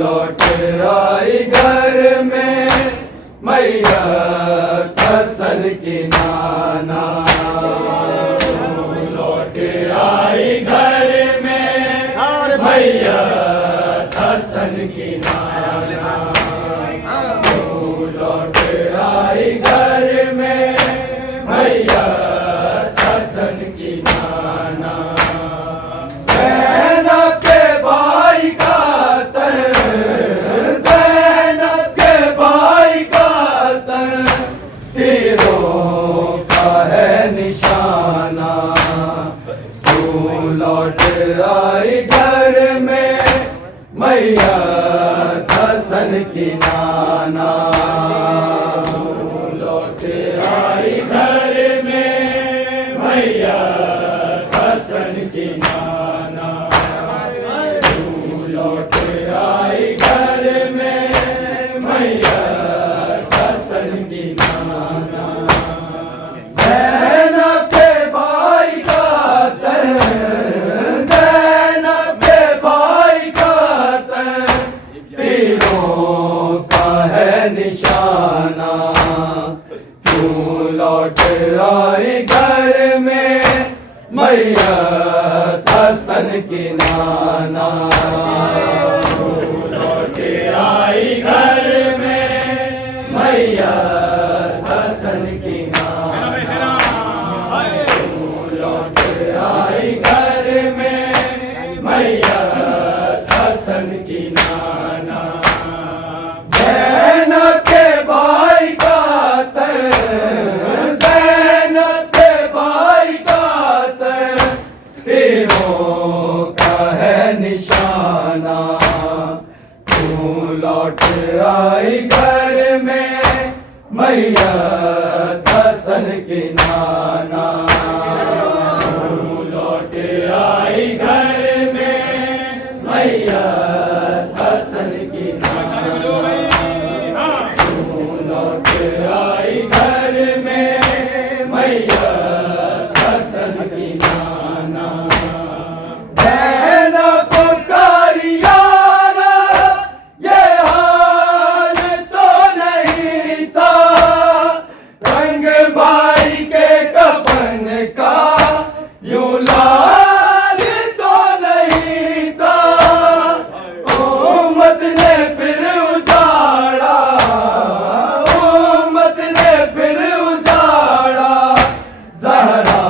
लौट आई घर में मैया हसन की नाना। लौट आई घर में मैया हसन की नाना। लौट आई घर में मैया हसन की नाना। ज़ैनब के भाई का तन, ज़ैनब के भाई का तन तीरों का है निशाना। तू लौट आई घर में मैया हसन की नाना। लौट आई घर में मैया हसन की नाना। लौट आई घर में मैया हसन की नाना। ज़ैनब के भाई का तन, ज़ैनब के भाई का तन तीरों का है निशाना। क्यों लौट आई घर में मैया हसन की नाना। लौट आई घर में मैया हसन की नाना। लौट आई घर में मैया हसन की नाना। ज़ैनब के भाई का तन, ज़ैनब के भाई का तन तीरों का है निशाना। तू लौट आई घर में मैया हसन की नाना। तू लौट आई घर में मैया हसन की नाना। तू लौट आई घर में मैया हसन की नाना। ज़ैनब पुकारियारा ये हाल तो नहीं था। रंग भाई के कफन का यूं लाल तो नहीं था। उम्मत ने फिर उजाड़ा, उम्मत ने फिर उजाड़ा ज़हरा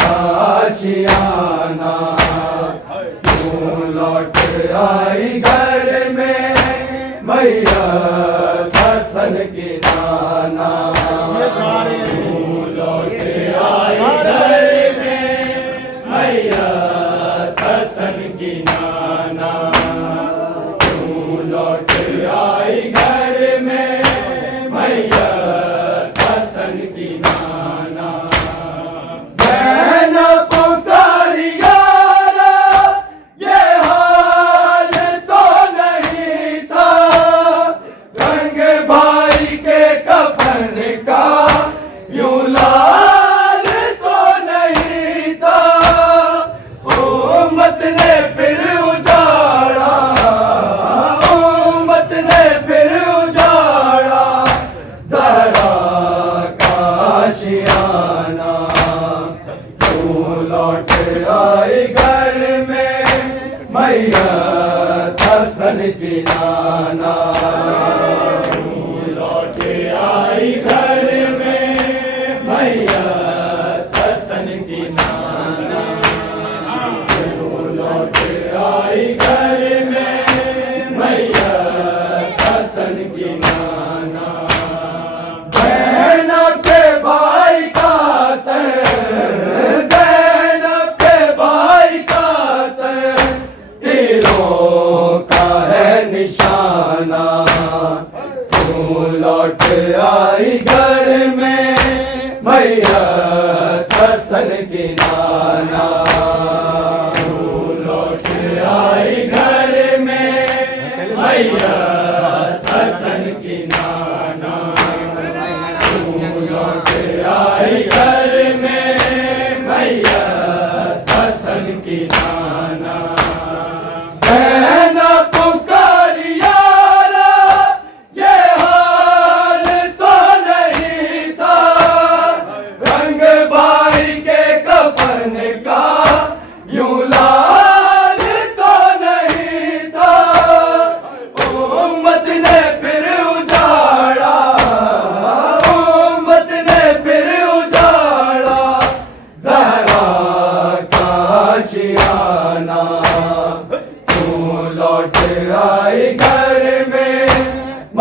का आशियाना। तू लौट आई घर में मैया हसन की नाना। तू लौट आई घर में मैया हसन की नाना। तू लौट आई घर में मैया हसन की नाना। ज़ैनब पुकारियारा ये हाल तो नहीं था। रंग भाई के कफन का यूं लाल तो नहीं था। उम्मत ने फिर उजाड़ा, उम्मत ने फिर उजाड़ा ज़हरा का आशियाना। तू लौट आई घर में मैया हसन की नाना। तू लौट आई घर में मैया हसन की नाना। तू लौट आई घर में मैया हसन की नाना। ज़ैनब के भाई का तन, ज़ैनब के भाई का तन तीरों का है निशाना। तू लौट आई घर में मैया हसन की नाना। तू लौट आई घर में मैया हसन की नाना। तू लौट आई घर में मैया हसन की नाना। ज़ैनब पुकार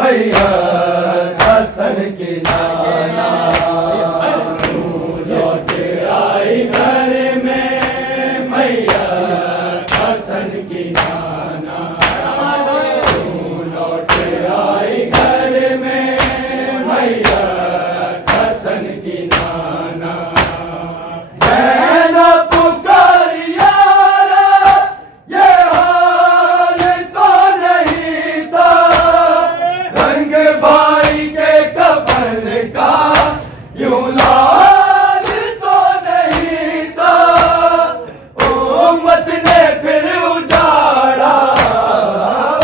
मैया हसन की नाना। तू लौट आई घर में मैया हसन की नाना। तू लौट आई घर में मैया हसन की नाना। ज़ैनब पुकारिया ये हाल तो नहीं था, रंग भाई के कफन का यूं लाल तो नहीं था। उम्मत ने फिर उजाड़ा,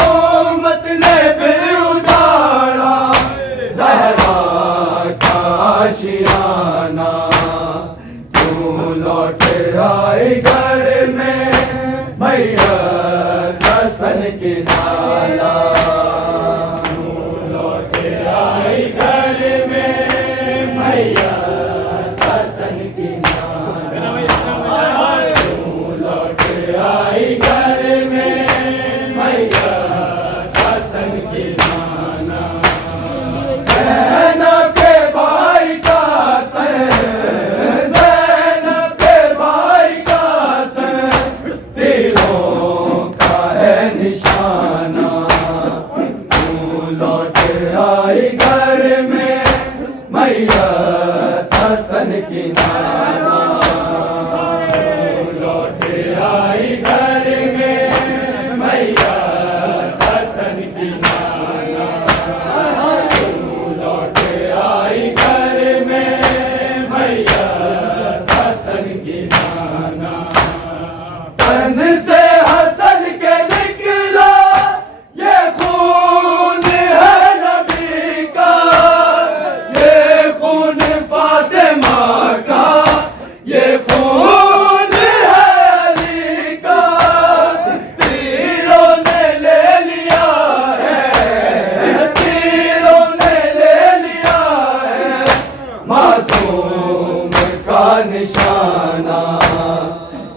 उम्मत ने फिर उजाड़ा ज़हरा का आशियाना। तू लौट आई घर में मैया हसन की नाना। तू लौट आई घर में मैया हसन की नाना। तू लौट आई घर में मैया हसन की नाना। ज़ैनब के भाई का ज़ैनब के भाई का तीरों का है निशाना। तू लौट आई घर में मैया हसन की नाना। तू लौट आई घर में मैया हसन की नाना। तू लौट आई घर में मैया हसन की नाना। तन से हसन के निकला ये खून है नबी का, ये खून फातिमा का, ये खून है अली का। तीरों ने ले लिया है, तीरों ने ले लिया है मासूम का निशाना।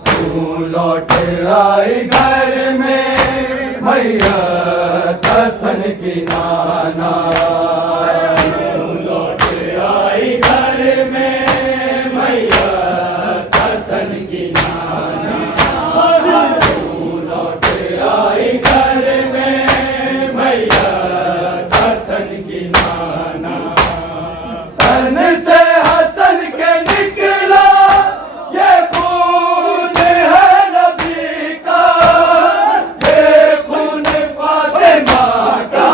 तू लौट आई घर में मैया हसन की नाना। तू लौट आई घर में मैया हसन की नाना। तू लौट आई घर में मैया हसन की नाना। तन से हसन के निकला ये खून है नबी का, ये खून फातिमा का,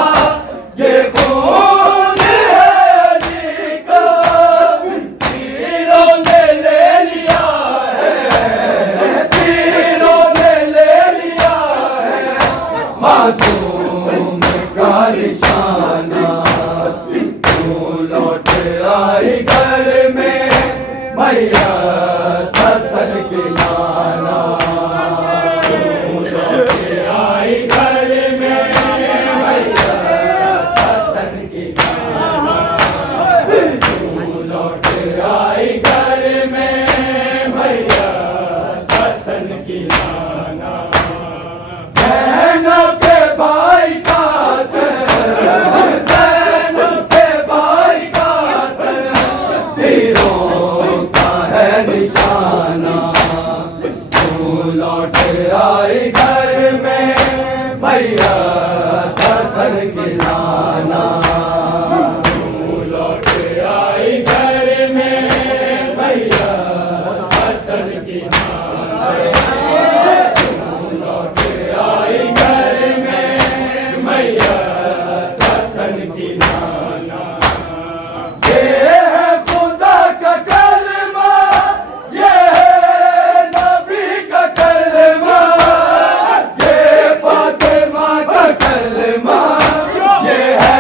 ये खून है अली का। तीरों ने ले लिया है, तीरों ने ले लिया है मासूम का निशाना। तू लौट आई घर में मैया हसन की नाना। तू लौट आई घर में मैया हसन की नाना। तू लौट आई घर में मैया हसन की नाना। ज़ैनब के भाई का ज़ैनब के भाई का तीरों का है निशाना। तू लौट आई घर में मैया हसन की नाना। तू लौट आई घर में मैया हसन की नाना। तू लौट आई घर में मैया हसन की नाना। ये है खुदा का कलमा, ये है नबी का कलमा, ये फातिमा का कलमा, ये है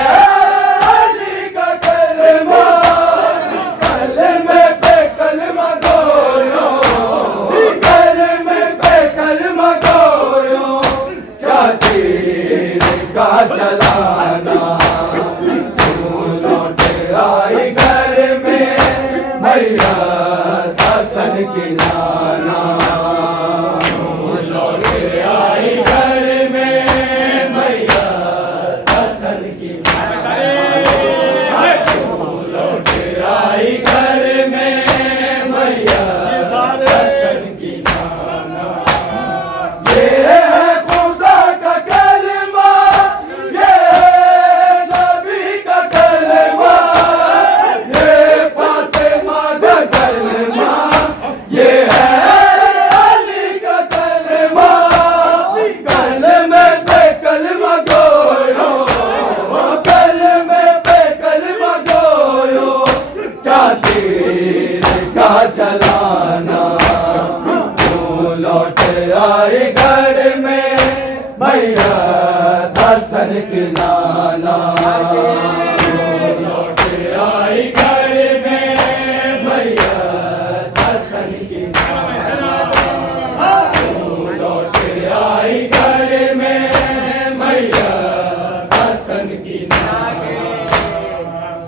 अली का कलमा। कलमे पे कलमा गोयो, कलमे पे कलमा गोयो, क्या तीर का चलाना। तू लौट आई घर में मैया हसन की नाना। तू लौट आई घर में मैया हसन की नाना। की नाना लौट आई घर में मैया दर्शन की नाना लौट आई घर में मैया दर्शन की नाना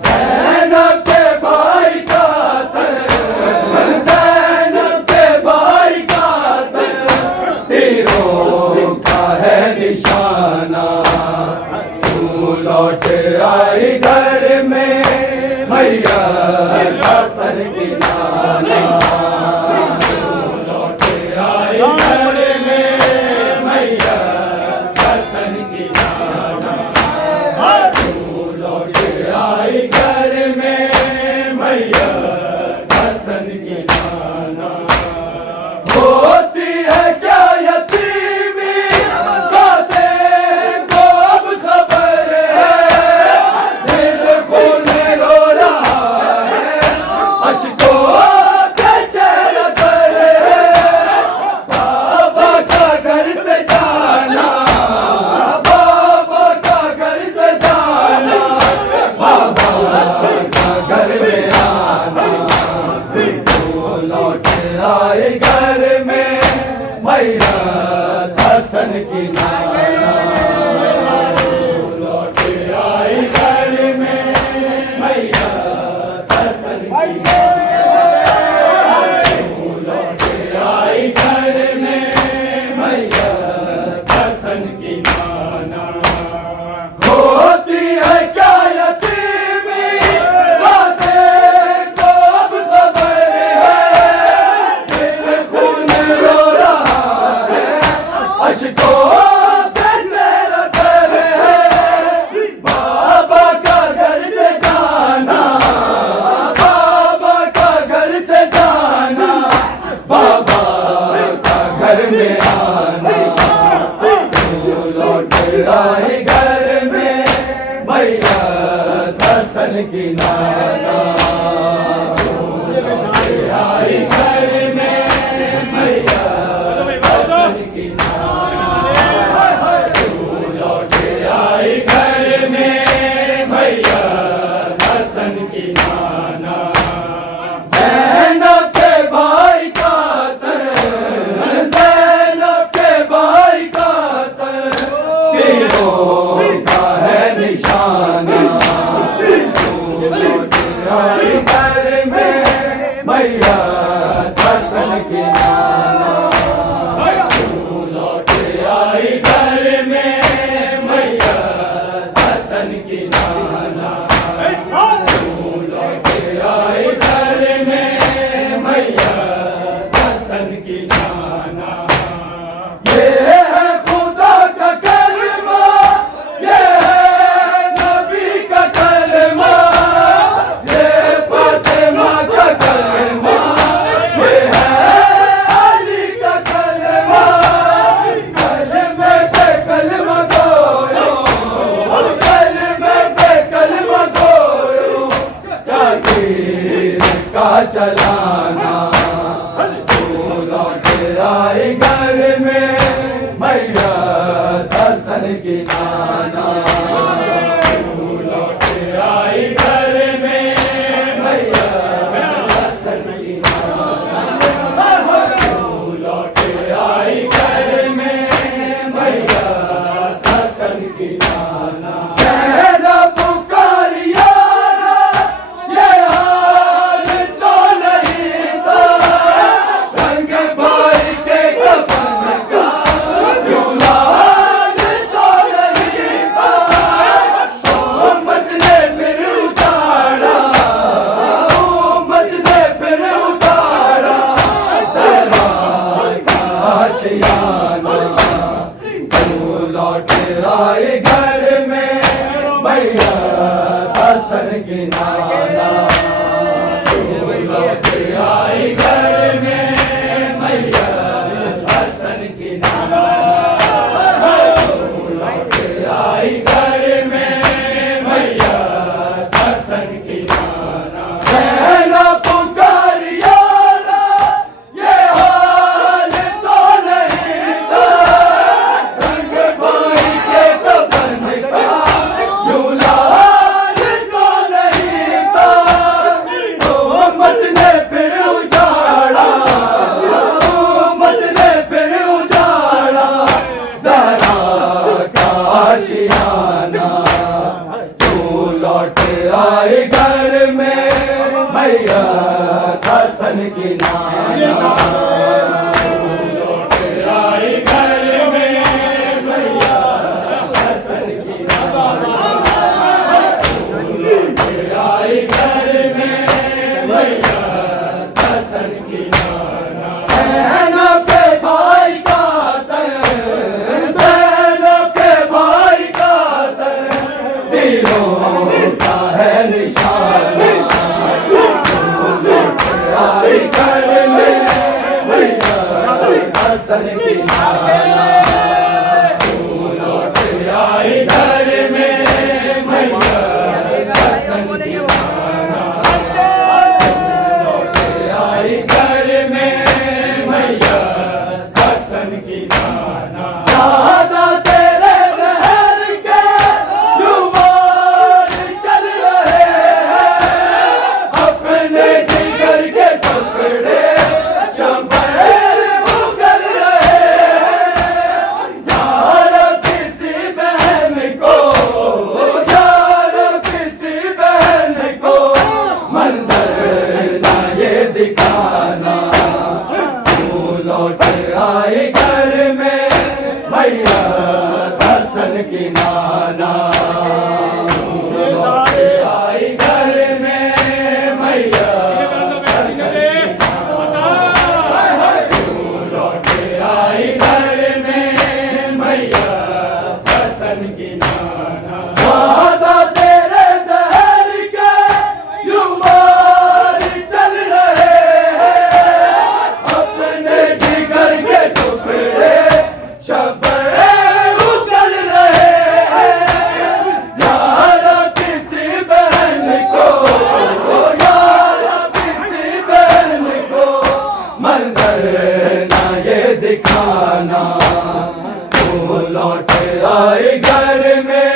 ज़ैनब के भाई का ज़ैनब के भाई का तीरों का है निशाना लौट आई घर में मैया दर्शन की नाना लौट आई घर में मैया दर्शन की नाना लौट आई घर में मैया दर्शन की नाना होती है क्या यतीमी कासे को अब खबर है दिल खून रो रहा है अश्कों से चेहरा तर है बाबा का घर से जाना बाबा का घर से जाना बाबा का घर में आना लौट आए घर में मैया दर्शन की नाना लौट आई घर में मैया दर्शन की लौट आई घर में मैया दर्शन की नाना होती है क्या यतीमी कासे को अब खबर है दिल खून रो रहा है अश्कों से चेहरा तर है बाबा का घर से जाना बाबा का घर से जाना बाबा का घर में आना लौट आए घर में मैया दर्शन की नाना लौट आई घर में मैया दर्शन की नाना लौट आई घर में मैया दर्शन की नाना ज़ैनब के भाई का ज़ैनब के भाई का तीरों का है निशाना लौट आई घर में मैया दर्शन की नाना लौट आई घर में मैया दर्शन की नाना लौट आई घर में मैया दर्शन की नाना ये है खुदा का कलमा ये है नबी का कलमा ये फातिमा का कलमा ये है अली का कलमा कलमे पे कलमा गोयो कलमे पे कलमा गोयो क्या तीर का चलाना लौट आई घर में मैया दर्शन की नाना लौट आई घर में मैया दर्शन की नाना लौट आई घर में मैया दर्शन की नाना ज़ैनब पुकारिया ये हाल तो नहीं था रंग भाई के कफन का यूं लाल तो नहीं था उम्मत ने फिर उतारा उम्मत ने फिर उतारा दरबार का आशियाना लौट आए घर में मैया दर्शन की नाना लौट आई घर में मैया दर्शन की नाना लौट आई घर में मैया दर्शन की नाना ज़ैनब पुकारिया ये हाल तो नहीं था रंग भाई के कफन का आई घर में मैया हसन की नाना आई घर में मैया हसन की नाना आई घर में मैया हसन की नाना सैनों के भाई का तन सैनों के भाई का तन तीरों का है निशाना आई घर में मैया हसन की नाना आई घर में मैया हसन की नाना आई घर में मैया हसन की नाना दादा तेरे जहर के जुबान चल रहे हैं अपने जिगर के टुकड़े शंबर उगल रहे हैं यार किसी बहन को यार किसी बहन को मंजर ना ये दिखाना तू लौट आई घर में मैया हसन की नाना तू लौट आई घर में मैया हसन की नाना तू लौट आई घर में मैया हसन की नाना वादा तेरे जहर के युवान चल रहे हैं अपने जिगर के टुकड़े शब्बे उगल रहे हैं यार किसी बहन को यार किसी बहन को मंजर ना ये दिखाना तू लौट आई घर में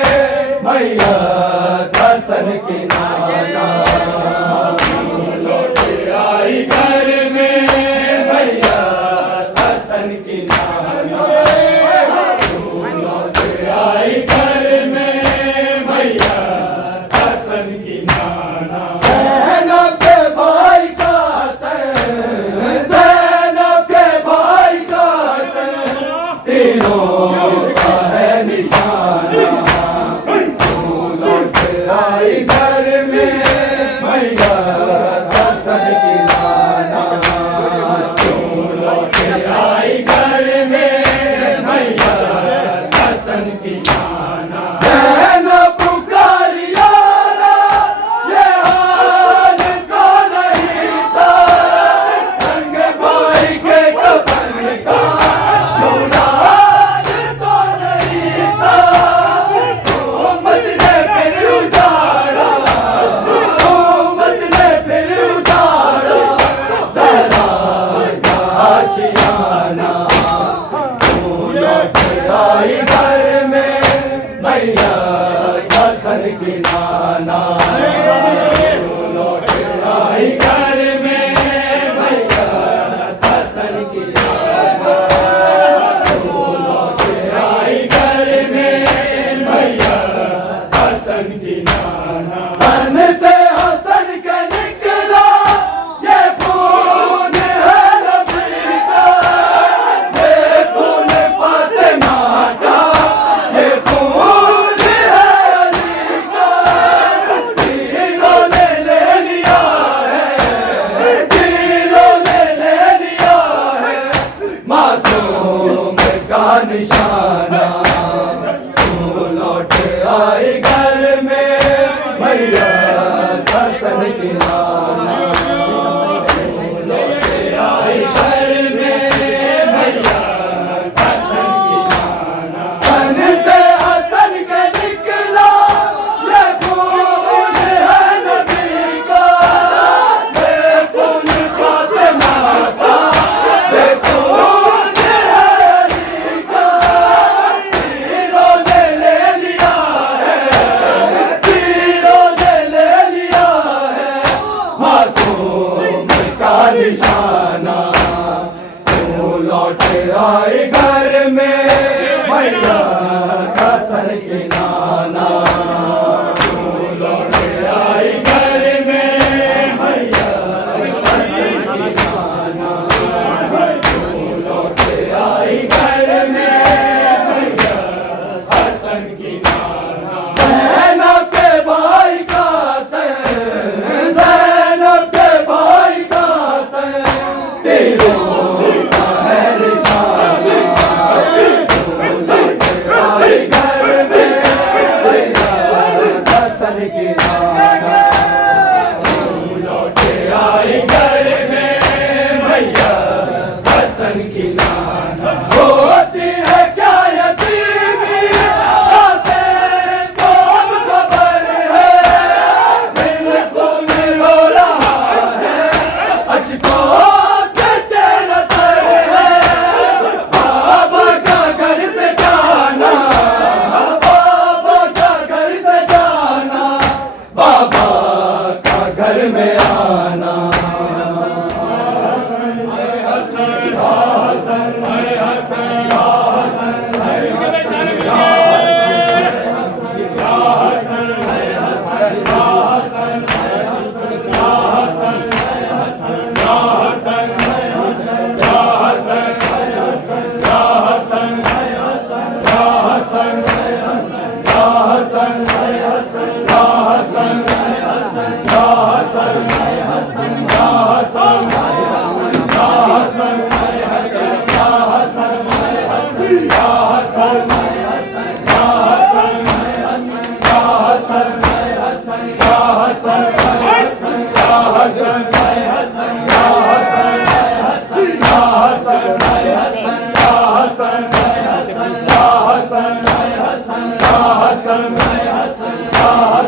मैया हसन की नाना तू लौट आई घर में मैया हसन की नाना तू लौट आई घर में मैया हसन की नाना सैनों के भाई का तन सैनों के भाई का तन तीनों का है निशाना तू लौट आई घर में मैया हसन की नाना तू लौट आई घर में मैया हसन की नाना सैनों पुकारिया ये हाल को नहीं था रंग भाई के कफन का मुराद को नहीं था उम्मत ने फिर उजाड़ा उम्मत ने फिर उजाड़ा जरा आशियाना तू लौट आई घर में मैया हसन की नाना तू लौट आई घर में मैया हसन की नाना तू लौट आई घर में मैया हसन की नाना तन से हसन के निकला ये खून है नबी का ये खून फातिमा का ये खून है अली का तीनों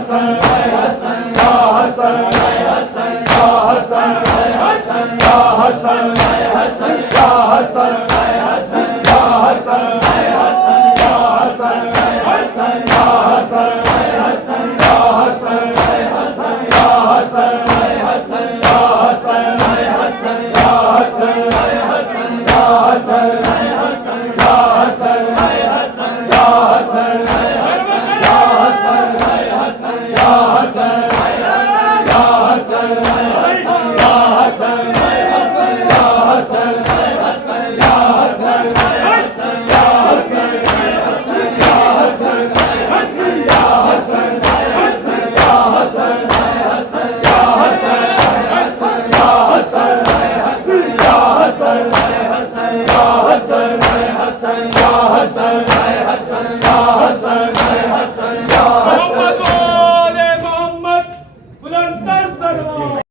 Hasan